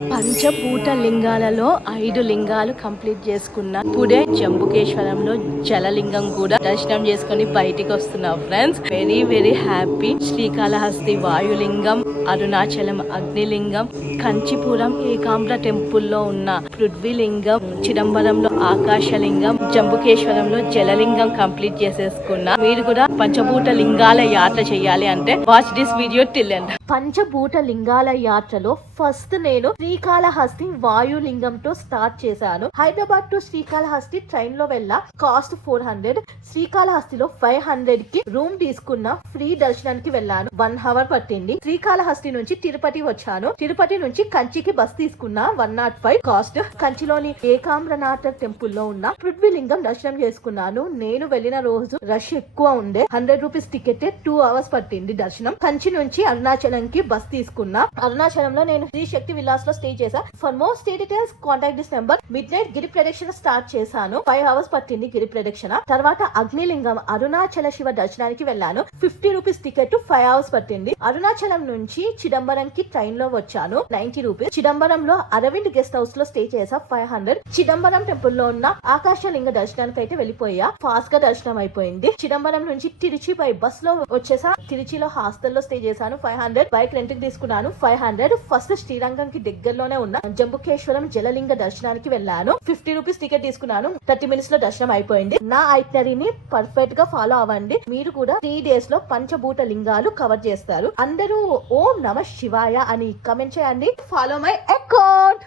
పంచభూత లింగాలలో 5 లింగాలు కంప్లీట్ చేసుకున్నా. ఇప్పుడే జంబుకేశ్వరంలో జలలింగం కూడా దర్శనం చేసుకొని బయటికి వస్తున్నా friends. Very very happy. Srikalahasti వాయులింగం, అరుణాచలం అగ్నిలింగం, కంచిపురం ఏకాంబర టెంపుల్లో ఉన్న పృథ్వీలింగం, చిదంబరంలో ఆకాశలింగం, జంబుకేశ్వరంలో జలలింగం కంప్లీట్ చేసేసుకున్నా. మీరు కూడా పంచభూత లింగాల యాత్ర చేయాలి అంటే watch this video till end. పంచభూత లింగాల యాత్రలో ఫస్ట్ నేను శ్రీకాళహస్తి వాయులింగంతో స్టార్ట్ చేశాను. హైదరాబాద్ టు శ్రీకాళహస్తి ట్రైన్ లో వెళ్ళా. కాస్ట్ 400. శ్రీకాళహస్తిలో 500 కి రూమ్ తీసుకున్న. ఫ్రీ దర్శనానికి వెళ్ళాను. 1 hour పట్టింది. శ్రీకాళహస్తి నుంచి తిరుపతి వచ్చాను. తిరుపతి నుంచి కంచికి బస్ తీసుకున్నా. 105 కాస్ట్. కంచిలోని ఏకాంబరనాథ టెంపుల్ లో ఉన్న పృథ్వీలింగం దర్శనం చేసుకున్నాను. నేను వెళ్ళిన రోజు రష్ ఎక్కువ ఉండే. 100 రూపీస్ టికెట్ 2 hours పట్టింది దర్శనం. కంచి నుంచి అరుణాచలంకి బస్ తీసుకున్నా. అరుణాచలంలో నేను శ్రీ శక్తి విలాస్ లో స్టే చేశా. For more stay details contact this number. Midnight గిరి ప్రదక్షిణ స్టార్ట్ చేశాను. 5 hours పట్టింది గిరి ప్రదక్షిణ. తర్వాత అగ్నిలింగం అరుణాచల శివ దర్శనానికి వెళ్ళాను. 50 రూపీస్ టికెట్ 5 hours పట్టింది. అరుణాచలం నుంచి చిదంబరంకి ట్రైన్ లో వచ్చాను. 90 రూపీస్. చిదంబరంలో అరవింద్ గెస్ట్ హౌస్ లో స్టే చేసా. 500. చిదంబరం టెంపుల్ లో ఉన్న ఆకాశలింగ దర్శనానికి అయితే వెళ్ళిపోయా. ఫాస్ట్ గా దర్శనం అయిపోయింది. చిదంబరం నుంచి తిరుచి బై బస్ లో వచ్చేసా. తిరుచిలో హాస్టల్ లో స్టే చేశాను. 500. బైక్ రెంట్ కి తీసుకున్నాను. 500. ఫస్ట్ శ్రీరంగంకి దగ్గరలోనే ఉన్న జంబుకేశ్వరం జలలింగ దర్శనానికి వెళ్ళాను. 50 రూపీస్ టికెట్ తీసుకున్నాను. 30 minutes లో దర్శనం అయిపోయింది. నా ఐటనరీని పర్ఫెక్ట్ గా ఫాలో అవ్వండి. మీరు కూడా 3 days లో పంచభూత లింగాలు కవర్ చేస్తారు. అందరూ ఓం నమ శివాయ అని కమెంట్ చేయండి. Follow my account.